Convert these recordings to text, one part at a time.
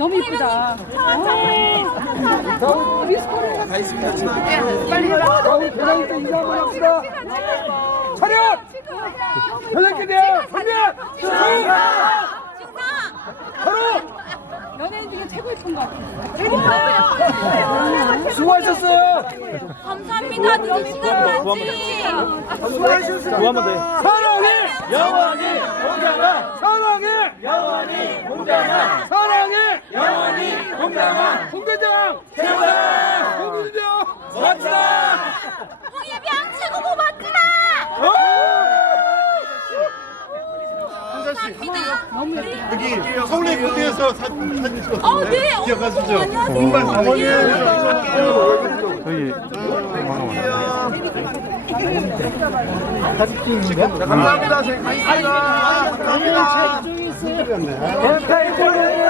너무 이쁘다. 미스코리아 가 있습니다. 빨리 가. 다음 대장님 인사합니다. 촬영. 연예계대 화면. 중상. 바로. 연예인 중에 최고 예쁜 것 같아요. 수고하셨어요. 감사합니다. 늦은 시간까지. 수고하셨습니다. 사랑해. 영원히 공장아. 사랑해. 영원히 공장아. 사랑해. 영원히 공당장 홍대장 최고다 홍대장 멋지다 우리의 명최고고 멋지다 감사합 감사합니다. 감사합니다. 감사합니다. 다 감사합니다. 감사합 감사합니다. 감사 감사합니다. 감사합니다. 감사합니다. 감사합니다. 감사합니다.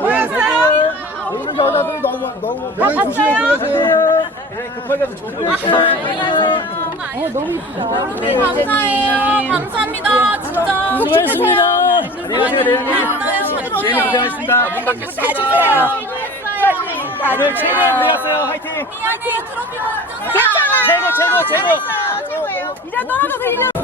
보였어요? 여자 너무 너무 조심해 세요 급하게 해서 좋은 거같 너무 이쁘다. 네, 감사해요. 감사합니다. 진짜. 고맙습니다. 안녕하세요. 고맙습니다. 문 닫겠습니다. 오늘 최고의 무였어요 화이팅. 미안해. 트로피가 없잖아. 괜찮아 최고, 최고, 최고. 이제 떨어져서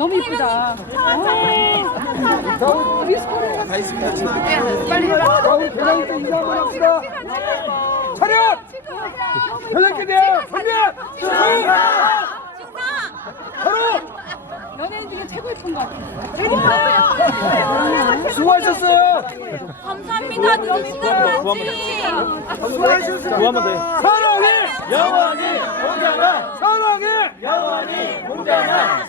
너무 이쁘다. 자, 와, 오, 우리 스코리다 있습니다. 빨리 가라. 우리 대장님께 사 한번 합다 촬영! 대장님께 대야! 촬영! 바 연예인 중에 최고 예쁜 것 같아요. 수고하셨어요. 감사합니다. 늦은 시간까지. 수고하셨어요. 사랑해! 영원히! 공장아! 사랑해! 영원히! 공장아!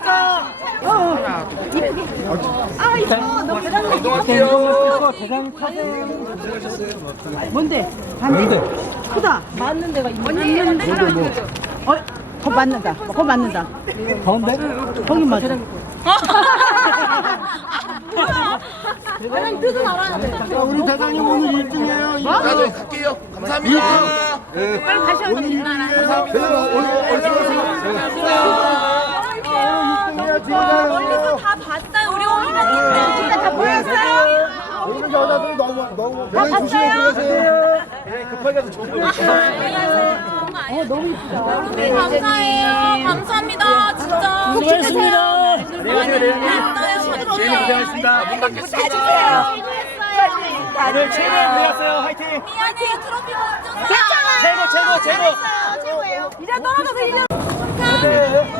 이쁘 이쁘게. 아, 이뻐. 너무 대단해. 대단해. 대단해. 뭔데? 반대? 아, 크다. 맞는 데가 있는데. 언니, 맞는 데가 있는데. 어, 어, 뭐. 어, 어, 맞는다, 어그거 맞는다. 거 맞는다. 더데 거기 맞아. 대장 뜨도 알아야 돼. 우리 대장님 오늘 일등해요. 가져 갈게요. 감사합니다. 네. 빨리 다시 한번 멀리서 네, 어, 다 봤어요. 우리 오늘 보였어요. 오늘 여자들 너무 너무 너무 조심해 급하게 해 좋은 거. 너무 이쁘다. 네, 감사해요. 감사합니다. 진짜. 고생했습니다. 고생하셨습니다. 고생하셨습니다. 다들 최고 되어요 화이팅. 미안해 트로피 최고 최고 최고. 최고예요. 이제 떨어져서 이제